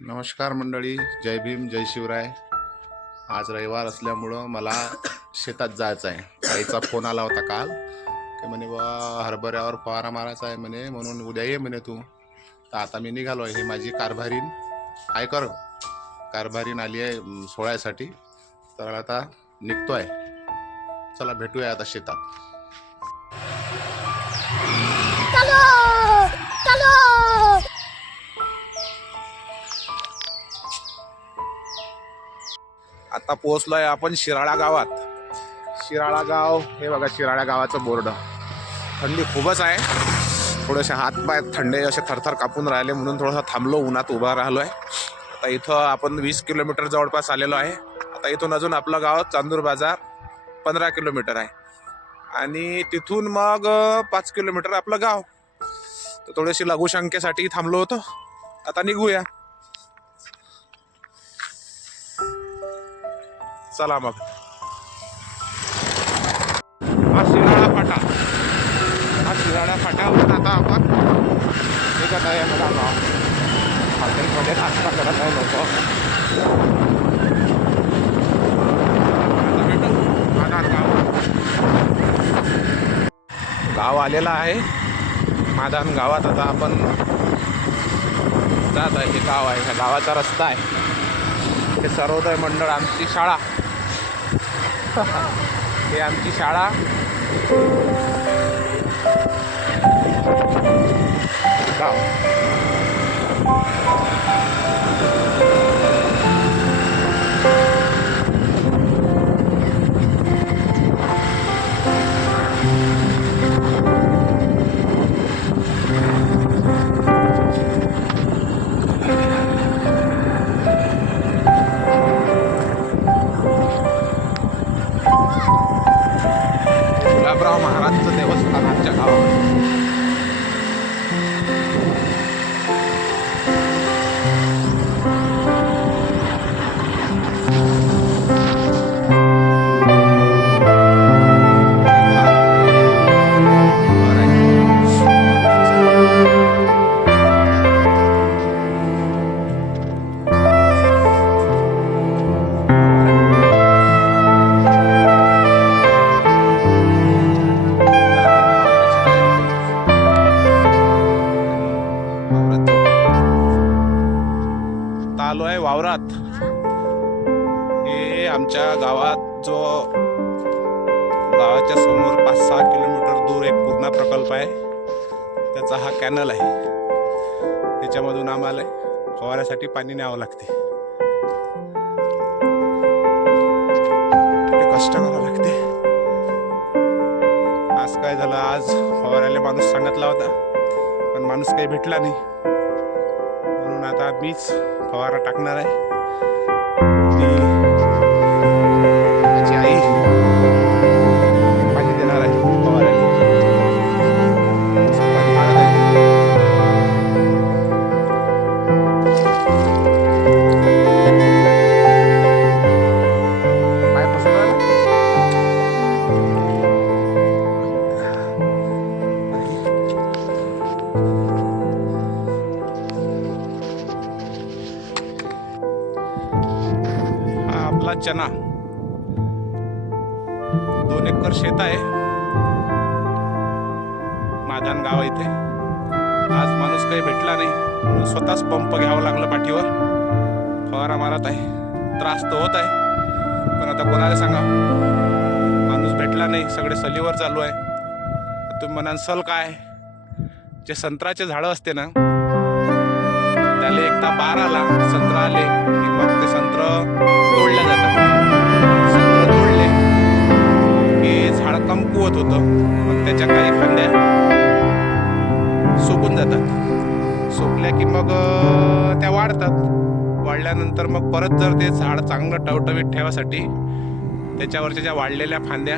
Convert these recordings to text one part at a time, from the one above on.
नमस्कार मंडळी, जय भीम, जय शिवराय. आज रविवार असल्यामुळं मला शेतात जायचं आहे. आईचा फोन आला होता काल की म्हणे बा हरभऱ्यावर फवारा मारायचा आहे म्हणे, म्हणून उद्या ये म्हणे तू. तर आता मी निघालो आहे. हे माझी कारभारीन काय कर कारभारीन आली आहे सोहळ्यासाठी. तर आता निघतो आहे. चला भेटूया आता शेतात. आता पोहोचलोय आपण शिराळा गावात. शिराळा गाव हे बघा, शिराळा गावाचं बोर्ड. थंडी खूपच आहे, थोडेसे हातपाय थंडे असे थरथर कापून राहिले म्हणून थोडंसं थांबलो, उन्हात उभा राहिलो आहे. आता इथं आपण 20 किलोमीटर जवळपास आलेलो आहे. आता इथून अजून आपलं गाव चांदूर बाजार 15 किलोमीटर आहे आणि तिथून मग 5 किलोमीटर आपलं गाव. तर थोडीशी लघुशंकेसाठी थांबलो होतो. आता निघूया, चला मग. हा शिराळा फाटा, हा शिराळा फाट्यावरून आता आपण निघत आहे. बघा गाव हॉटेलमध्ये नाश्ता करत आहे लोक. आता भेटू माधान गाव आलेला आहे. माधान गावात आता आपण जात आहे. हे गाव आहे, ह्या गावाचा रस्ता आहे. हे सर्वोदय मंडळ आमची शाळा. हे आमची शाळा. गाव गुलाबराव महाराजचं देवस्थान आमच्या गावामध्ये. आलो आहे वावरात. हे आमच्या गावात जो गावाच्या समोर 5-6 किलोमीटर दूर एक पूर्णा प्रकल्प आहे, त्याचा हा कॅनल आहे. त्याच्यामधून आम्हाला फवाऱ्यासाठी पाणी न्यावं लागते. कष्ट करावं लागते. आज काय झालं, आज फवाऱ्याला माणूस सांगितला होता पण माणूस काही भेटला नाही, म्हणून आता मीच फवारा टाकणार आहे. माझी आई पाणी देणार आहे फवाऱ्याला. पाणी मारत आहे. पाय पसरला. आपला चना 2 एकर शेत आहे माधान गाव इथे. आज माणूस काही भेटला नाही म्हणून स्वतःच पंप घ्यावं लागलं पाठीवर. फवारा मारत आहे. त्रास तर होत आहे पण आता कोणाला सांगा, माणूस भेटला नाही. सगळे सलीवर चालू आहे. तुम्ही म्हणाल सल काय, जे संत्र्याचे झाडं असते ना, त्याला एकदा बार आला, संत्र आले की मग ते संत्र तोडल्या जातात. संत्र तोडले की झाड कमकुवत होतं. मग त्याच्या काही फांद्या सुकून जातात. सुकल्या की मग त्या वाढतात. वाढल्यानंतर मग परत जर ते झाड चांगलं टवटवीत ठेवासाठी त्याच्यावरच्या ज्या वाढलेल्या फांद्या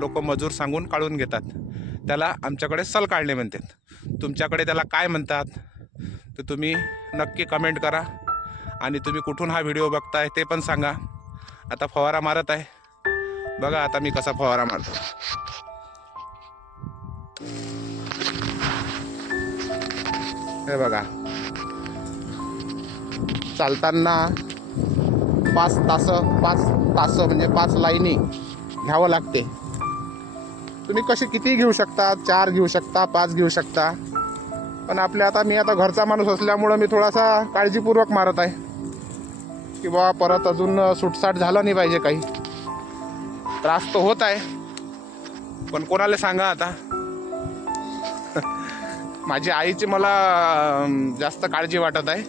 लोक मजूर सांगून काढून घेतात. त्याला आमच्याकडे सल काढणे म्हणतात. तुमच्याकडे त्याला काय म्हणतात तर तुम्ही नक्की कमेंट करा. आणि तुम्ही कुठून हा व्हिडिओ बघताय ते पण सांगा. आता फवारा मारत आहे बघा. आता मी कसा फवारा मारतो. हे बघा, चालताना 5 तास म्हणजे 5 लाईनी घ्यावं लागते. तुम्ही कशी किती घेऊ शकता, 4 घेऊ शकता, 5 घेऊ शकता, पण मी आता घरचा माणूस असल्यामुळं मी थोडासा काळजीपूर्वक मारत आहे की बा परत अजून सुटसाट झालं नाही पाहिजे. काही त्रास तर होत आहे, पण कोणाला सांगा आता. माझी आईची मला जास्त काळजी वाटत आहे,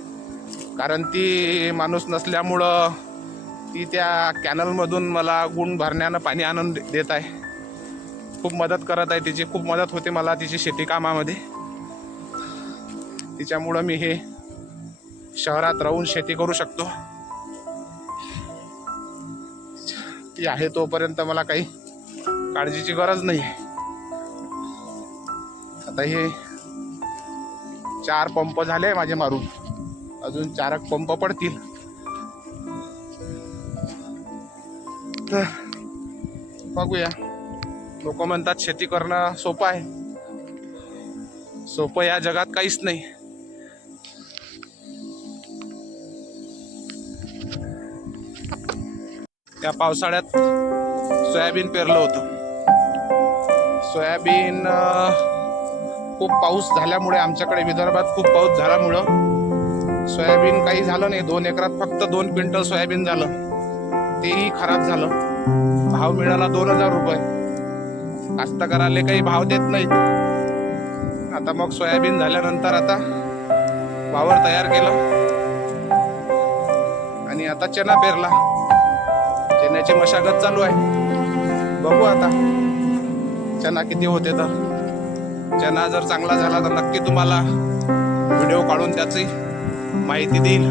कारण ती माणूस नसल्यामुळं ती त्या कॅनलमधून मला गुण भरण्यानं पाणी आणून देत आहे. खूप मदत करत आहे, तिची खूप मदत होते मला तिची शेती कामामध्ये. तिच्यामुळं मी हे शहरात राहून शेती करू शकतो. ती आहे तोपर्यंत मला काही काळजीची गरज नाही. आता हे 4 पंप झाले माझे मारून, अजून 4 पंप पडतील. तर बघूया. लोक म्हणतात शेती करणं सोपं आहे. सोपं या जगात काहीच नाही. त्या पावसाळ्यात सोयाबीन पेरलं होतं. सोयाबीन खूप पाऊस झाल्यामुळे, आमच्याकडे विदर्भात खूप पाऊस झाल्यामुळं सोयाबीन काही झालं नाही. 2 एकरात फक्त 2 क्विंटल सोयाबीन झालं, तेही खराब झालं. भाव मिळाला 2000 रुपये. कास्तकाराले काही भाव देत नाहीत. आता मग सोयाबीन झाल्यानंतर आता वावर तयार केलं आणि आता चना पेरला. चण्याची मशागत चालू आहे. बघू आता चना किती होते. तर चना जर चांगला झाला तर नक्की तुम्हाला व्हिडिओ काढून त्याची माहिती देईल.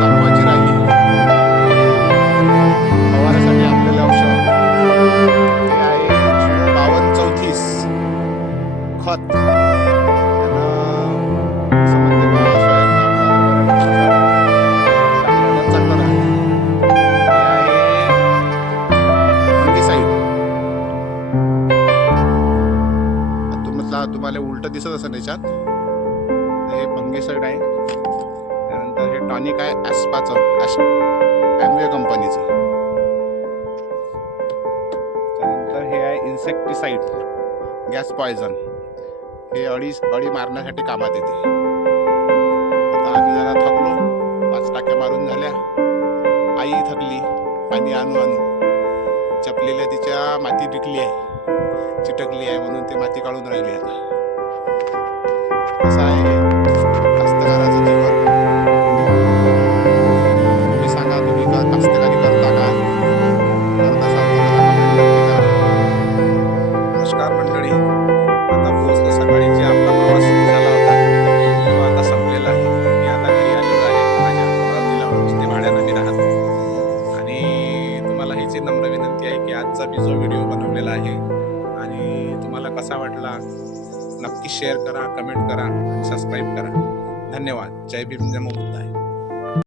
तापवायची राहिली. फवाऱ्यासाठी आपल्याला औषध हे आहे 5234 खत. तुम्हाला उलट दिसत असेल याच्यात, हे फंगिसाइड आहे. त्यानंतर हे टॉनिक आहे ॲस्पाचं, ॲम्वे कंपनीचं. त्यानंतर हे आहे इन्सेक्टिसाइड, गॅस पॉयझन. हे अळी मारण्यासाठी कामात येते. आता आम्ही जरा थकलो, 5 टाक्या मारून झाल्या. आई थकली पाणी आणू चपलेल्या तिच्या माती चिटकली आहे म्हणून ते माती काढून राहिली. आता असं आहे कास्तकाराचं जीवन. तुम्ही सांगा, तुम्ही का कास्तकारी करता का? नमस्कार मंडळी. आता पोहोचलो. सकाळी जे आपला प्रवास झाला होता तो आता संपलेला आहे. मी आता घरी आलेलो आहे. माझ्या अमरावतीला वस्ती भाड्यानं मी राहतो. आणि तुम्हाला हीच नम्र विनंती आहे की आजचा मी जो व्हिडिओ बनवलेला आहे आणि तुम्हाला कसा वाटला नक्की शेअर करा, कमेंट करा, सबस्क्राईब करा. धन्यवाद. जय भीम, जय मुक्ताई.